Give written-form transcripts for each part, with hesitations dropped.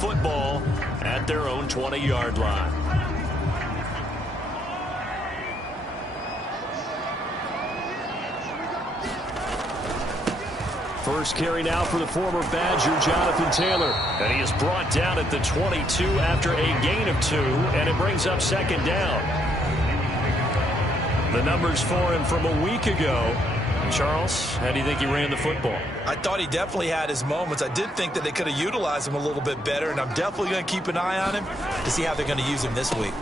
football at their own 20-yard line. First carry now for the former Badger, Jonathan Taylor. And he is brought down at the 22 after a gain of 2, and it brings up second down. The numbers for him from a week ago. Charles, how do you think he ran the football? I thought he definitely had his moments. I did think that they could have utilized him a little bit better, and I'm definitely going to keep an eye on him to see how they're going to use him this week.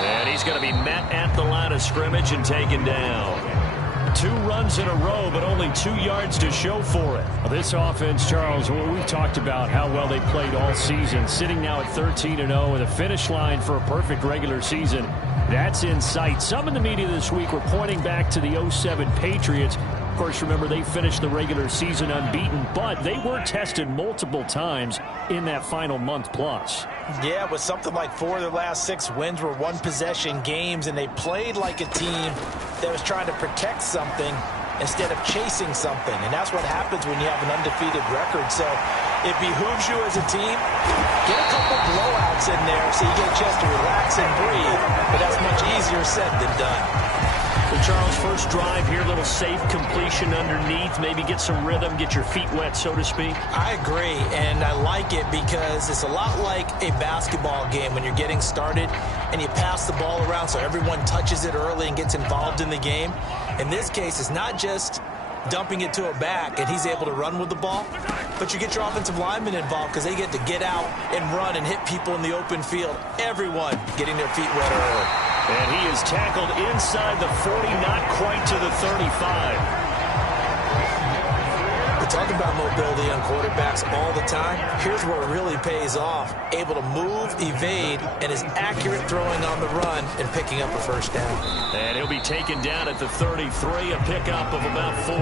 And he's going to be met at the line of scrimmage and taken down. 2 runs in a row, but only 2 yards to show for it. Well, this offense, Charles, we've talked about how well they played all season, sitting now at 13-0 with a finish line for a perfect regular season. That's in sight. Some in the media this week were pointing back to the 07 Patriots. Of course, remember, they finished the regular season unbeaten, but they were tested multiple times in that final month plus. Yeah, with something like 4 of their last 6 wins were one-possession games, and they played like a team that was trying to protect something instead of chasing something. And that's what happens when you have an undefeated record. So it behooves you as a team, get a couple blowouts in there so you get a chance to relax and breathe, but that's much easier said than done. Well, Charles, first drive here, little safe completion underneath, maybe get some rhythm, get your feet wet, so to speak. I agree, and I like it because it's a lot like a basketball game when you're getting started and you pass the ball around so everyone touches it early and gets involved in the game. In this case, it's not just dumping it to a back and he's able to run with the ball, but you get your offensive linemen involved because they get to get out and run and hit people in the open field. Everyone getting their feet wet early. And he is tackled inside the 40, not quite to the 35. We talk about mobility on quarterbacks all the time. Here's where it really pays off. Able to move, evade, and is accurate throwing on the run and picking up a first down. And he'll be taken down at the 33, a pickup of about 4.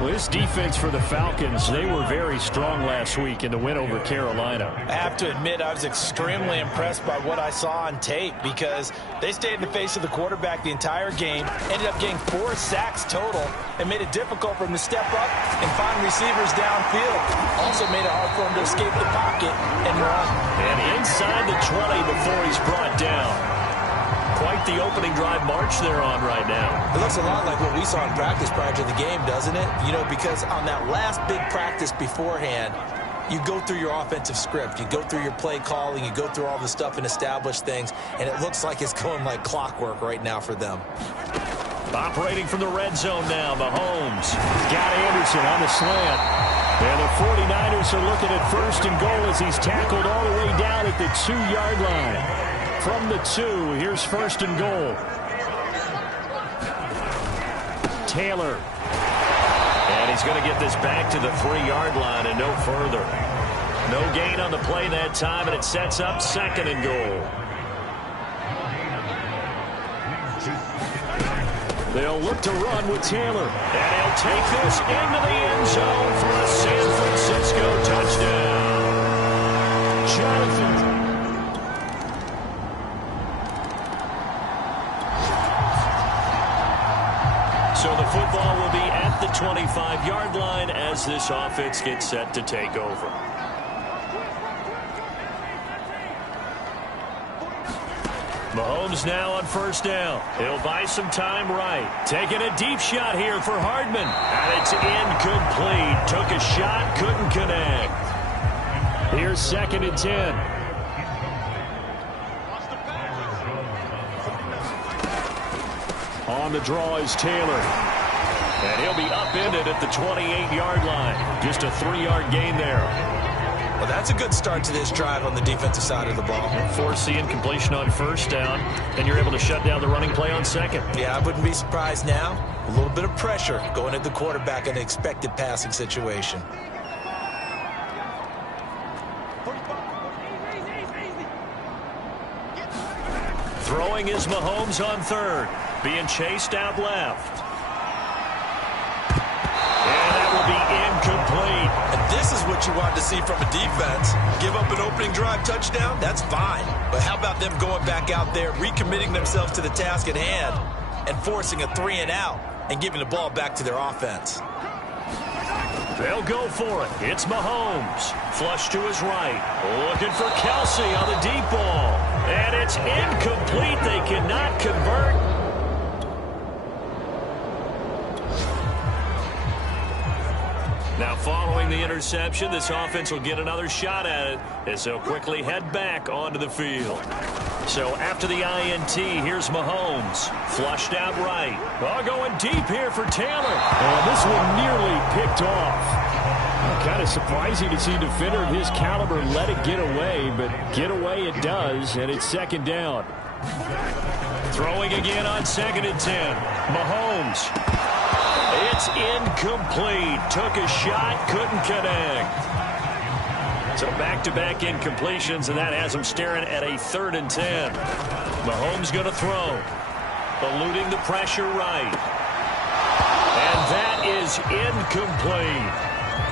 Well, this defense for the Falcons, they were very strong last week in the win over Carolina. I have to admit, I was extremely impressed by what I saw on tape because they stayed in the face of the quarterback the entire game, ended up getting 4 sacks total, and made it difficult for him to step up and find receivers downfield. Also made it hard for him to escape the pocket and run. And inside the 20 before he's brought down. Quite the opening drive march they're on right now. It looks a lot like what we saw in practice prior to the game, doesn't it? You know, because on that last big practice beforehand, you go through your offensive script. You go through your play calling. You go through all the stuff and establish things. And it looks like it's going like clockwork right now for them. Operating from the red zone now, Mahomes. Got Anderson on the slant. And the 49ers are looking at first and goal as he's tackled all the way down at the 2-yard line. From the 2, here's first and goal. Taylor. And he's going to get this back to the 3-yard line and no further. No gain on the play that time, and it sets up second and goal. They'll look to run with Taylor. And he'll take this into the end zone for a San Francisco touchdown. Jonathan. So the football will be at the 25-yard line as this offense gets set to take over. Mahomes now on first down. He'll buy some time right. Taking a deep shot here for Hardman. And it's incomplete. Took a shot, couldn't connect. Here's second and 10. On the draw is Taylor. And he'll be upended at the 28-yard line. Just a 3-yard gain there. Well, that's a good start to this drive on the defensive side of the ball. Forcing completion on first down, and you're able to shut down the running play on second. Yeah, I wouldn't be surprised now. A little bit of pressure going at the quarterback in an expected passing situation. Throwing is Mahomes on third. Being chased out left. And that will be incomplete. And this is what you want to see from a defense. Give up an opening drive touchdown, that's fine. But how about them going back out there, recommitting themselves to the task at hand, and forcing a 3-and-out, and giving the ball back to their offense. They'll go for it. It's Mahomes. Flush to his right. Looking for Kelsey on the deep ball. And it's incomplete. They cannot convert. Now following the interception, this offense will get another shot at it as they'll quickly head back onto the field. So after the INT, here's Mahomes. Flushed out right. Oh, going deep here for Taylor. And this one nearly picked off. Kind of surprising to see a defender of his caliber let it get away, but get away it does, and it's second down. Throwing again on 2nd and 10. Mahomes. It's incomplete. Took a shot, couldn't connect. So back-to-back incompletions, and that has him staring at a 3rd and 10. Mahomes going to throw. Eluding the pressure right. And that is incomplete.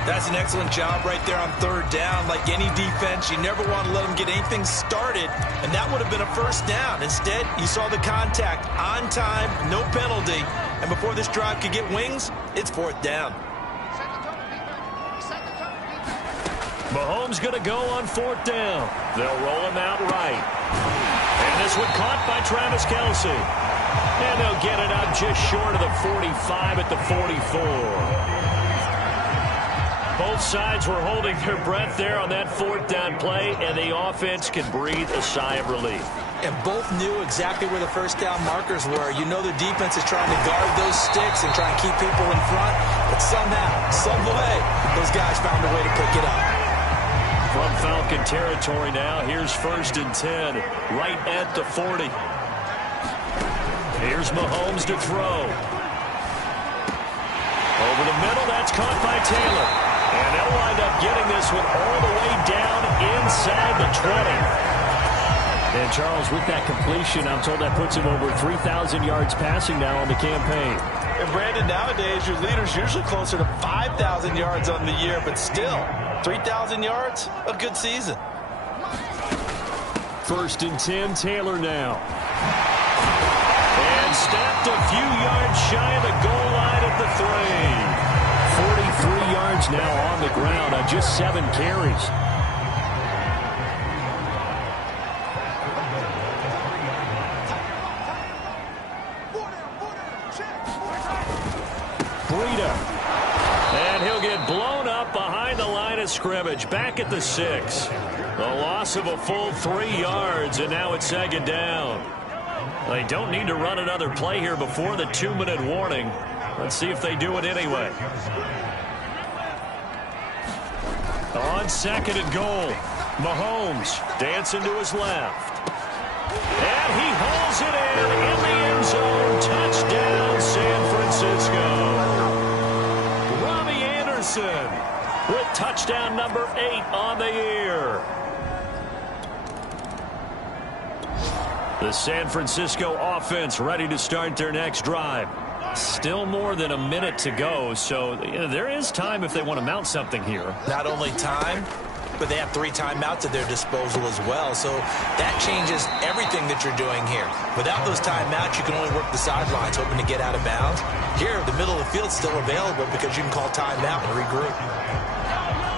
That's an excellent job right there on 3rd down. Like any defense, you never want to let them get anything started, and that would have been a 1st down. Instead, you saw the contact on time, no penalty, and before this drive could get wings, it's 4th down. Mahomes going to go on 4th down. They'll roll him out right. And this one caught by Travis Kelsey. And they'll get it up just short of the 45 at the 44. Both sides were holding their breath there on that 4th down play, and the offense can breathe a sigh of relief. And both knew exactly where the 1st down markers were. You know the defense is trying to guard those sticks and try and keep people in front, but somehow, some way, those guys found a way to pick it up. From Falcon territory now, here's 1st and 10, right at the 40. Here's Mahomes to throw. Over the middle, that's caught by Taylor. And they'll wind up getting this one all the way down inside the 20. And Charles, with that completion, I'm told that puts him over 3,000 yards passing now on the campaign. And Brandon, nowadays your leader's usually closer to 5,000 yards on the year, but still, 3,000 yards, a good season. 1st and 10, Taylor now. And stepped a few yards shy of the goal line at the 3. 43 yards now on the ground on just 7 carries. Breida. And he'll get blown up behind the line of scrimmage. Back at the 6. The loss of a full 3 yards, and now it's 2nd down. They don't need to run another play here before the 2-minute warning. Let's see if they do it anyway. On 2nd and goal, Mahomes dancing to his left. And he hauls it in the end zone. Touchdown, San Francisco. Robbie Anderson with touchdown number 8 on the year. The San Francisco offense ready to start their next drive. Still more than a minute to go, so there is time if they want to mount something here. Not only time, but they have 3 timeouts at their disposal as well, so that changes everything that you're doing here. Without those timeouts, you can only work the sidelines, hoping to get out of bounds. Here, the middle of the field's still available because you can call timeout and regroup.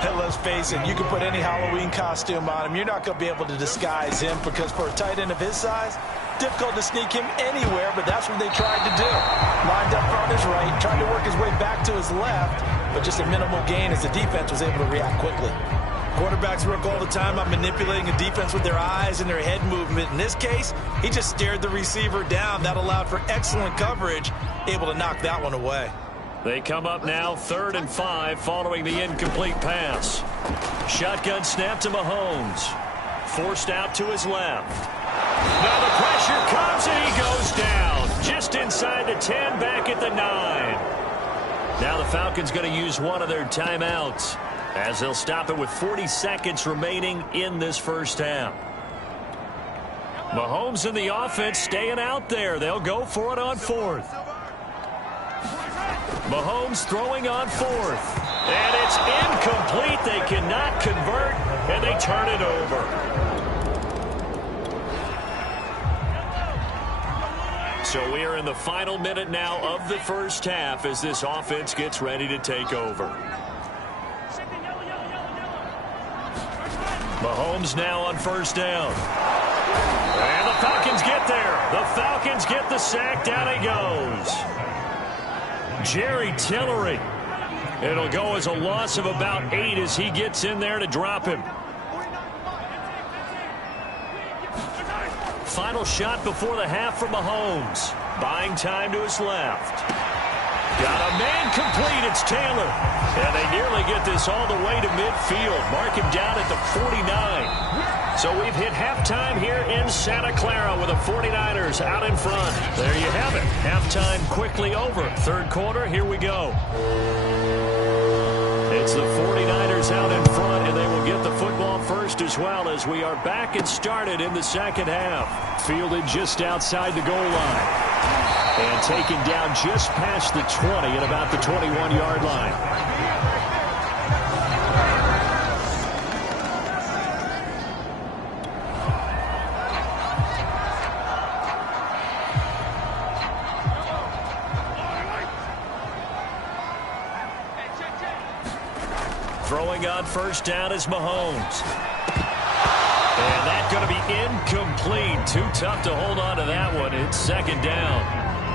And let's face it, you can put any Halloween costume on him. You're not going to be able to disguise him because for a tight end of his size, difficult to sneak him anywhere, but that's what they tried to do. Lined up on his right, tried to work his way back to his left, but just a minimal gain as the defense was able to react quickly. Quarterbacks work all the time on manipulating a defense with their eyes and their head movement. In this case, he just stared the receiver down. That allowed for excellent coverage, able to knock that one away. They come up now 3rd and 5 following the incomplete pass. Shotgun snap to Mahomes. Forced out to his left. Now the pressure comes and he goes down. Just inside the 10, back at the 9. Now the Falcons going to use one of their timeouts as they'll stop it with 40 seconds remaining in this 1st half. Mahomes and the offense staying out there. They'll go for it on 4th. Mahomes throwing on 4th. And it's incomplete. They cannot convert, and they turn it over. So we are in the final minute now of the 1st half as this offense gets ready to take over. Mahomes now on first down. And the Falcons get there. The Falcons get the sack. Down he goes. Jerry Tillery. It'll go as a loss of about 8 as he gets in there to drop him. Final shot before the half from Mahomes. Buying time to his left. Got a man complete. It's Taylor. And they nearly get this all the way to midfield. Mark him down at the 49. So we've hit halftime here in Santa Clara with the 49ers out in front. There you have it. Halftime quickly over. Third quarter, here we go. It's the 49ers out in front, and they will get the football first as well as we are back and started in the second half. Fielded just outside the goal line. And taken down just past the 20 at about the 21-yard line. Throwing on first down is Mahomes. And that's going to be incomplete. Too tough to hold on to that one. It's second down.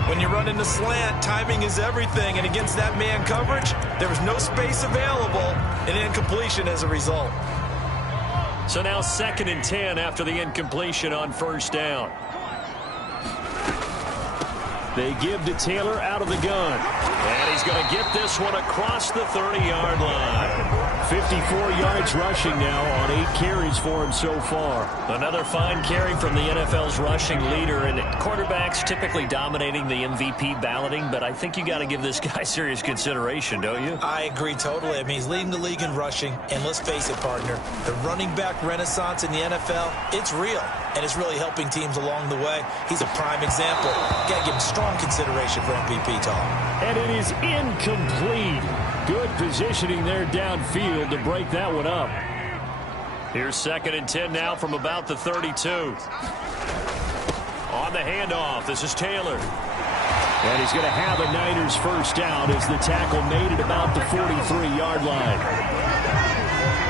When you run in the slant, timing is everything. And against that man coverage, there was no space available. And incompletion as a result. So now 2nd and 10 after the incompletion on first down. They give to Taylor out of the gun. And he's going to get this one across the 30-yard line. 54 yards rushing now on 8 carries for him so far. Another fine carry from the NFL's rushing leader. And quarterbacks typically dominating the MVP balloting, but I think you got to give this guy serious consideration, don't you? I agree totally. I mean, he's leading the league in rushing. And let's face it, partner, the running back renaissance in the NFL, it's real. And it's really helping teams along the way. He's a prime example. Got to give him strong consideration for MVP talk. And it is incomplete. Good positioning there downfield to break that one up. Here's 2nd and 10 now from about the 32. On the handoff, this is Taylor. And he's going to have a Niners first down as the tackle made it about the 43-yard line.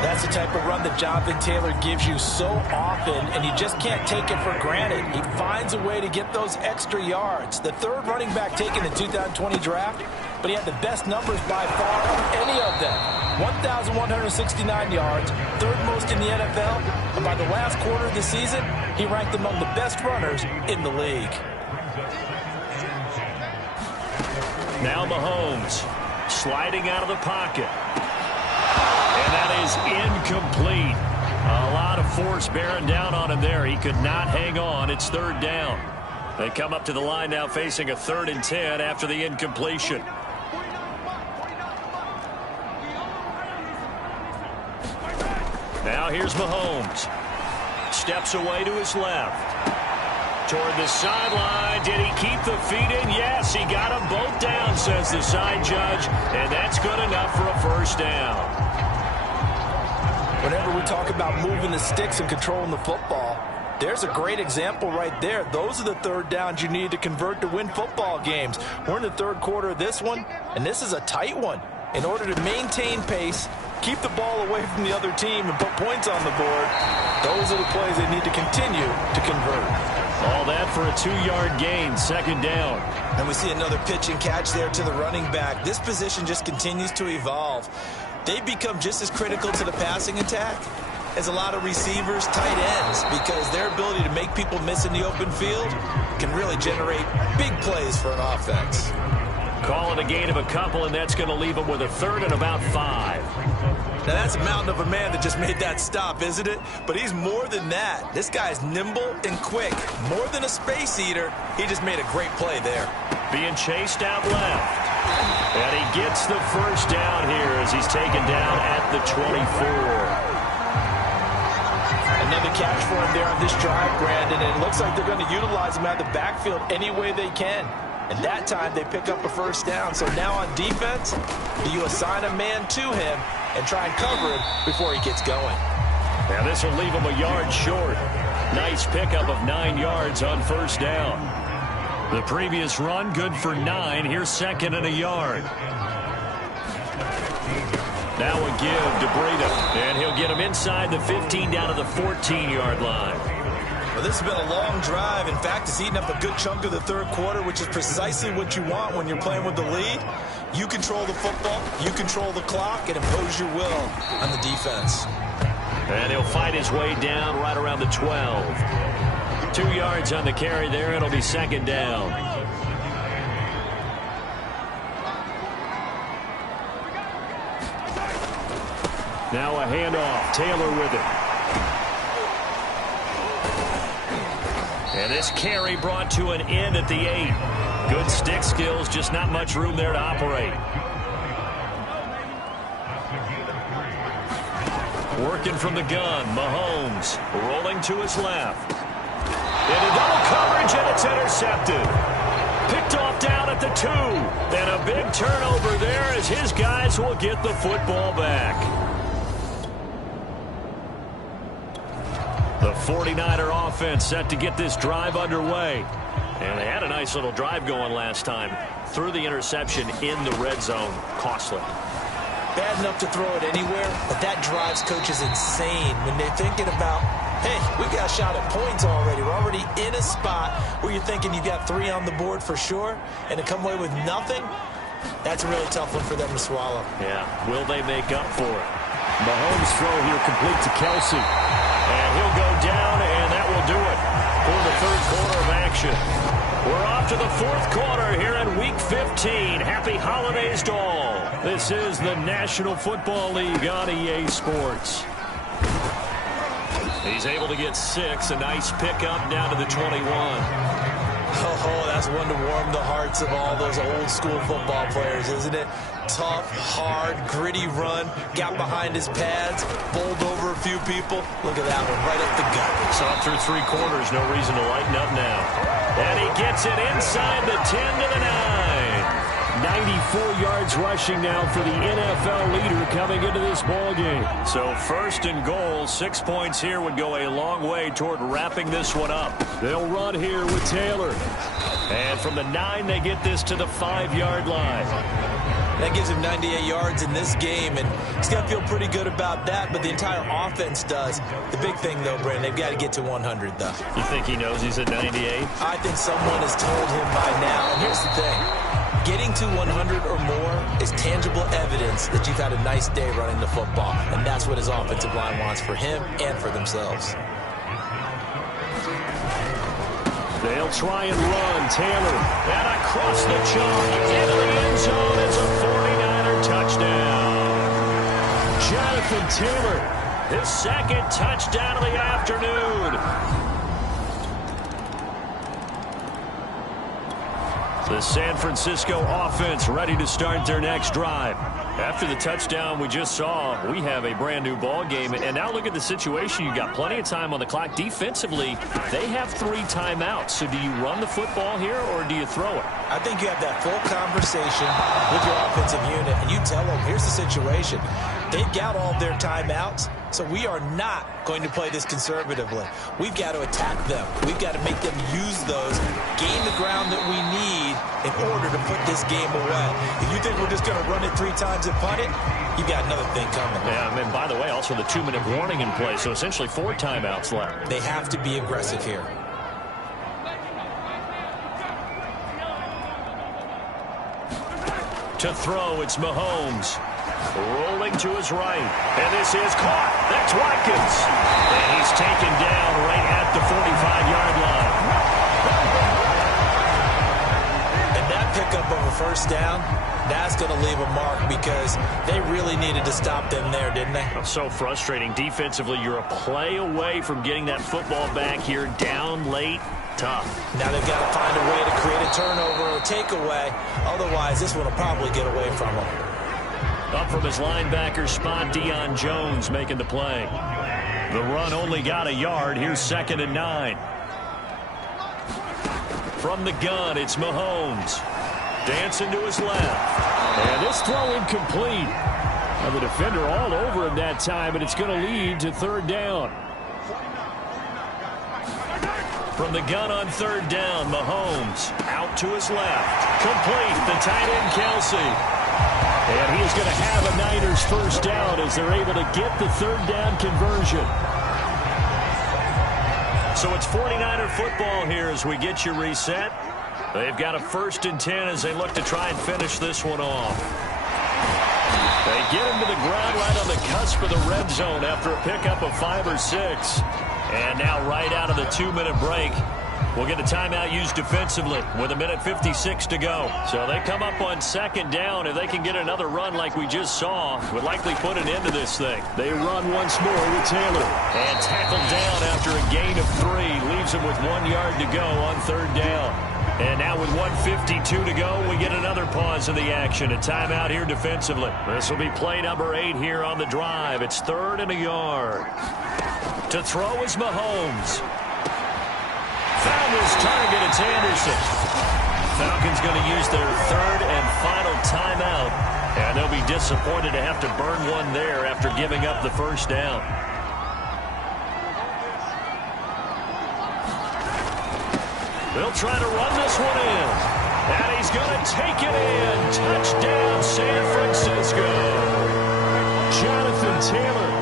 That's the type of run that Jonathan Taylor gives you so often, and you just can't take it for granted. He finds a way to get those extra yards. The third running back taken in the 2020 draft, but he had the best numbers by far of any of them. 1,169 yards, third most in the NFL, and by the last quarter of the season, he ranked among the best runners in the league. Now Mahomes sliding out of the pocket. And that is incomplete. A lot of force bearing down on him there. He could not hang on. It's third down. They come up to the line now facing a 3rd and 10 after the incompletion. Now here's Mahomes. Steps away to his left. Toward the sideline. Did he keep the feet in? Yes, he got them both down, says the side judge. And that's good enough for a first down. Whenever we talk about moving the sticks and controlling the football, there's a great example right there. Those are the third downs you need to convert to win football games. We're in the third quarter of this one, and this is a tight one. In order to maintain pace, keep the ball away from the other team, and put points on the board, those are the plays they need to continue to convert. All that for a 2-yard gain, 2nd down. And we see another pitch and catch there to the running back. This position just continues to evolve. They've become just as critical to the passing attack as a lot of receivers, tight ends, because their ability to make people miss in the open field can really generate big plays for an offense. Call it a gain of a couple, and that's going to leave them with a 3rd and about 5. Now, that's a mountain of a man that just made that stop, isn't it? But he's more than that. This guy's nimble and quick. More than a space eater, he just made a great play there. Being chased out left. And he gets the first down here as he's taken down at the 24. Another catch for him there on this drive, Brandon, and it looks like they're going to utilize him out of the backfield any way they can. And that time they pick up a first down. So now on defense, do you assign a man to him and try and cover him before he gets going? Now this will leave him a yard short. Nice pickup of 9 yards on first down. The previous run good for 9. Here's 2nd and a yard. Now a give to Breida. And he'll get him inside the 15 down to the 14-yard line. Well, this has been a long drive. In fact, it's eaten up a good chunk of the third quarter, which is precisely what you want when you're playing with the lead. You control the football, you control the clock, and impose your will on the defense. And he'll fight his way down right around the 12. 2 yards on the carry there. It'll be second down. Now a handoff. Taylor with it. And this carry brought to an end at the 8. Good stick skills, just not much room there to operate. Working from the gun, Mahomes rolling to his left. Into double coverage, and it's intercepted. Picked off down at the 2. And a big turnover there as his guys will get the football back. The 49er offense set to get this drive underway. And they had a nice little drive going last time. Threw the interception in the red zone. Costly. Bad enough to throw it anywhere, but that drives coaches insane when they're thinking about, hey, we got a shot at points already. We're already in a spot where you're thinking you got 3 on the board for sure, and to come away with nothing, that's a really tough one for them to swallow. Yeah, will they make up for it? Mahomes' throw here complete to Kelsey. And he'll go down, and that will do it for the third quarter of action. We're off to the fourth quarter here in Week 15. Happy holidays to all. This is the National Football League on EA Sports. He's able to get 6. A nice pickup down to the 21. Oh, that's one to warm the hearts of all those old school football players, isn't it? Tough, hard, gritty run. Got behind his pads, bowled over a few people. Look at that one, right up the gut. So through 3 quarters, no reason to lighten up now. And he gets it inside the 10 to the 9. 94 yards rushing now for the NFL leader coming into this ball game. So first and goal, 6 points here would go a long way toward wrapping this one up. They'll run here with Taylor. And from the 9, they get this to the 5-yard line. That gives him 98 yards in this game, and he's going to feel pretty good about that, but the entire offense does. The big thing, though, Brandon, they've got to get to 100, though. You think he knows he's at 98? I think someone has told him by now. And here's the thing. Getting to 100 or more is tangible evidence that you've had a nice day running the football, and that's what his offensive line wants for him and for themselves. They'll try and run. Taylor, and across the chalk into the end zone. It's a 49er touchdown. Jonathan Taylor, his second touchdown of the afternoon. The San Francisco offense ready to start their next drive. After the touchdown we just saw, we have a brand new ball game. And now look at the situation. You got plenty of time on the clock. Defensively, they have 3 timeouts. So do you run the football here or do you throw it? I think you have that full conversation with your offensive unit, and you tell them, here's the situation. They've got all their timeouts, so we are not going to play this conservatively. We've got to attack them. We've got to make them use those, gain the ground that we need in order to put this game away. If you think we're just going to run it 3 times and punt it, you've got another thing coming. Yeah, and by the way, also the 2-minute warning in play, so essentially 4 timeouts left. They have to be aggressive here. To throw, it's Mahomes. Rolling to his right. And this is caught. That's Watkins. And he's taken down right at the 45-yard line. And that pickup of a first down, that's going to leave a mark because they really needed to stop them there, didn't they? So frustrating. Defensively, you're a play away from getting that football back here down late. Tough. Now they've got to find a way to create a turnover or takeaway. Otherwise, this one will probably get away from them. Up from his linebacker spot, Deion Jones making the play. The run only got a yard. Here's 2nd and 9. From the gun, it's Mahomes. Dancing to his left. And this throw incomplete. Now the defender all over him that time, but it's going to lead to 3rd down. From the gun on 3rd down, Mahomes out to his left. Complete, the tight end Kelsey. And he is going to have a Niners first down as they're able to get the third down conversion. So it's 49er football here as we get you reset. They've got a 1st and 10 as they look to try and finish this one off. They get him to the ground right on the cusp of the red zone after a pickup of 5 or 6. And now right out of the 2-minute break, we'll get a timeout used defensively with 1:56 to go. So they come up on 2nd down. If they can get another run like we just saw, would likely put an end to this thing. They run once more with Taylor. And tackled down after a gain of 3. Leaves him with 1 yard to go on 3rd down. And now with 1:52 to go, we get another pause of the action. A timeout here defensively. This will be play number 8 here on the drive. It's 3rd and a yard. To throw is Mahomes. Found his target. It's Anderson. Falcons going to use their 3rd and final timeout. And they'll be disappointed to have to burn one there after giving up the 1st down. They'll try to run this one in. And he's going to take it in. Touchdown, San Francisco. Jonathan Taylor.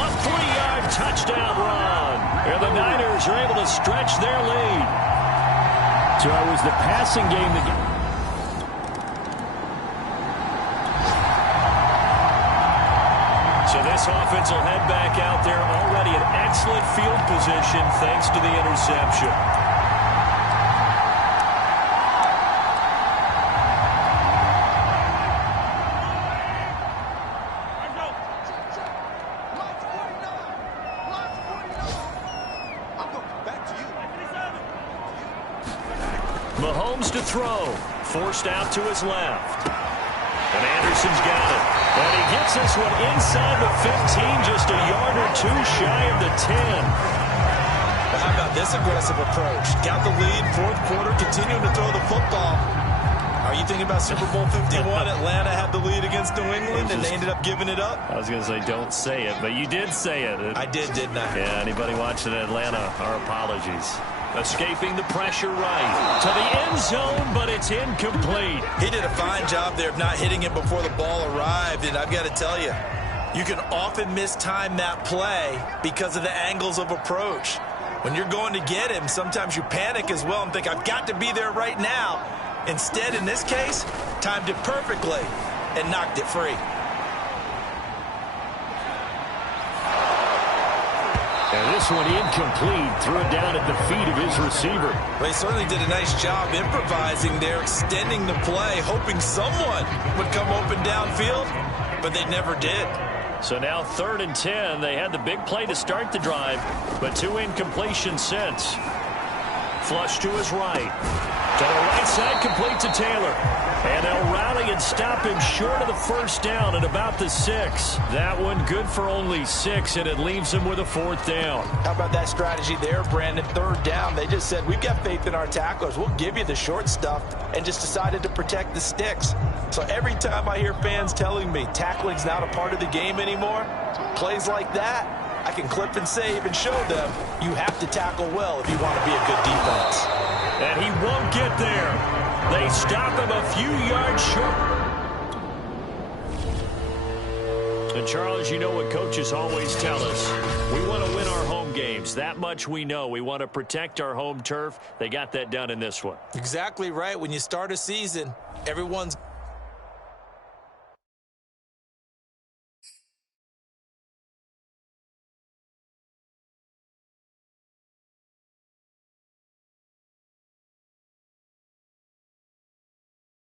A 3-yard touchdown run. And the Niners are able to stretch their lead. So it was the passing game that... So this offense will head back out there, already in excellent field position thanks to the interception. Mahomes to throw. Forced out to his left. And Anderson's got it. And he gets this one inside the 15, just a yard or 2 shy of the 10. Well, how about this aggressive approach? Got the lead, 4th quarter, continuing to throw the football. Are you thinking about Super Bowl 51? Atlanta had the lead against New England, and they ended up giving it up? I was going to say, don't say it, but you did say it. I did, didn't I? Yeah, anybody watching Atlanta, our apologies. Escaping the pressure right to the end zone, but it's incomplete. He did a fine job there of not hitting it before the ball arrived, and I've got to tell you, you can often mistime that play because of the angles of approach. When you're going to get him, sometimes you panic as well and think, I've got to be there right now. Instead, in this case, timed it perfectly and knocked it free. And this one incomplete. Threw it down at the feet of his receiver. Well, he certainly did a nice job improvising there, extending the play, hoping someone would come open downfield, but they never did. So now 3rd and 10. They had the big play to start the drive, but 2 incompletions since. Flush to his right. To the right side, complete to Taylor. And they'll rally and stop him short of the 1st down at about the 6. That one good for only 6, and it leaves him with a 4th down. How about that strategy there, Brandon? 3rd down. They just said, we've got faith in our tacklers. We'll give you the short stuff, and just decided to protect the sticks. So every time I hear fans telling me tackling's not a part of the game anymore, plays like that, I can clip and save and show them you have to tackle well if you want to be a good defense. And he won't get there. They stop him a few yards short. And Charles, you know what coaches always tell us. We want to win our home games. That much we know. We want to protect our home turf. They got that done in this one. Exactly right. When you start a season, everyone's